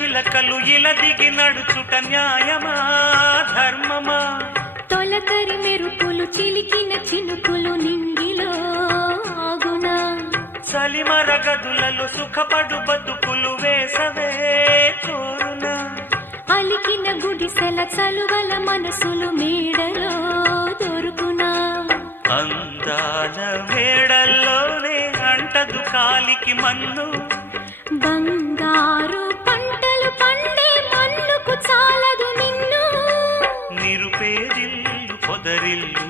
చిలకలు ఇలా దిగి నడుచుట న్యాయమా ధర్మమా? తొలకరి మెరుపులు చిలికిన చినుకులు నింగిలో ఆగునా? చలిమర గదులలో సుఖపడు బతుకులు వేసవే కోరునా? అలికిన గుడిసెల చలువల మనసులు మేడలో దొరుకునా? అందాల మేడల్లోనే అంటదు కాలికి మన్ను, బంగారు పంటలు పండే మన్నుకు చాలదు నిన్ను. నిరుపేదిల్లు పొదరిల్లు